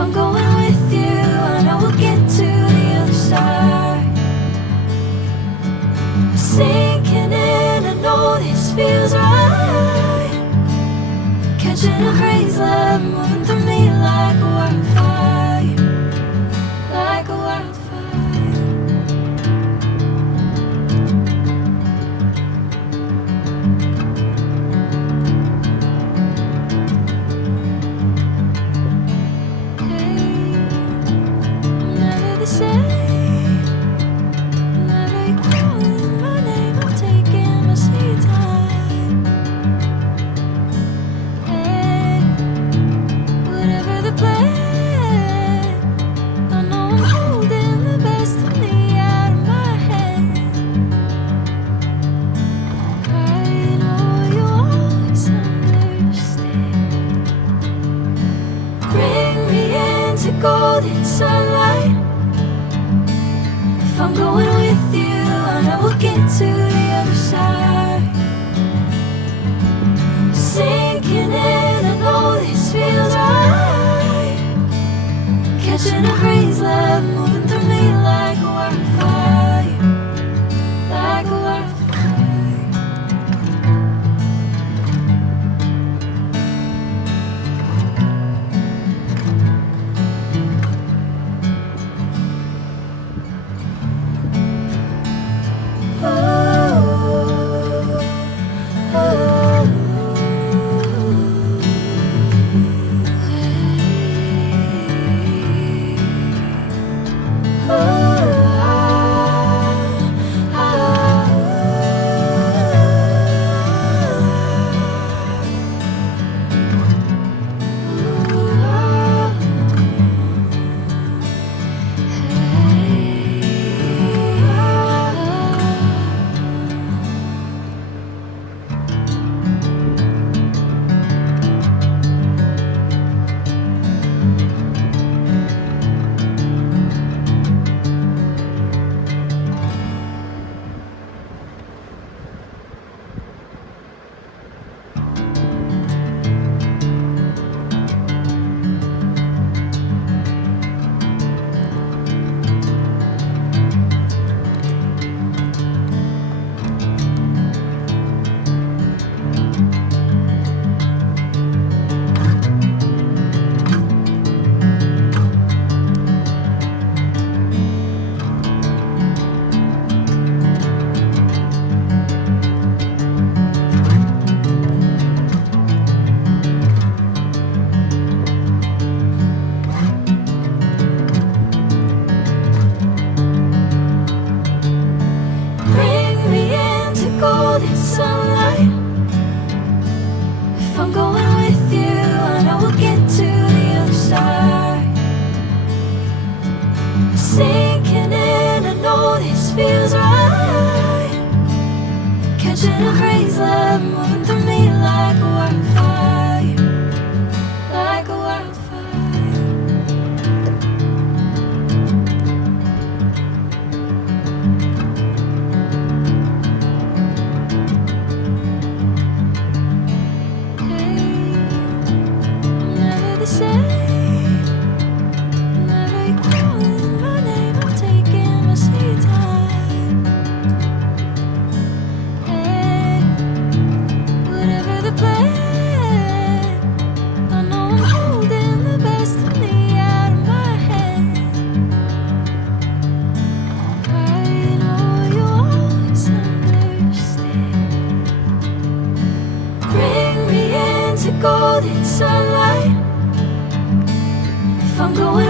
I'm going with you, I know we'll get to the other side. Sinking in, I know this feels right. Catching a crazy love, moving through me like a wildfire, like a wildfire. Golden sunlight. If I'm going with you, I know we'll get to the other side. Sinking in, I know this feels right. Catching a crazy love, moving through me like a wildfire, like a wildfire. Sunlight. If I'm going with you, I know we'll get to the other side. Sinking in, I know this feels right. Catching a crazy love, moving through me like a wildfire, like a wildfire. Golden sunlight. If I'm going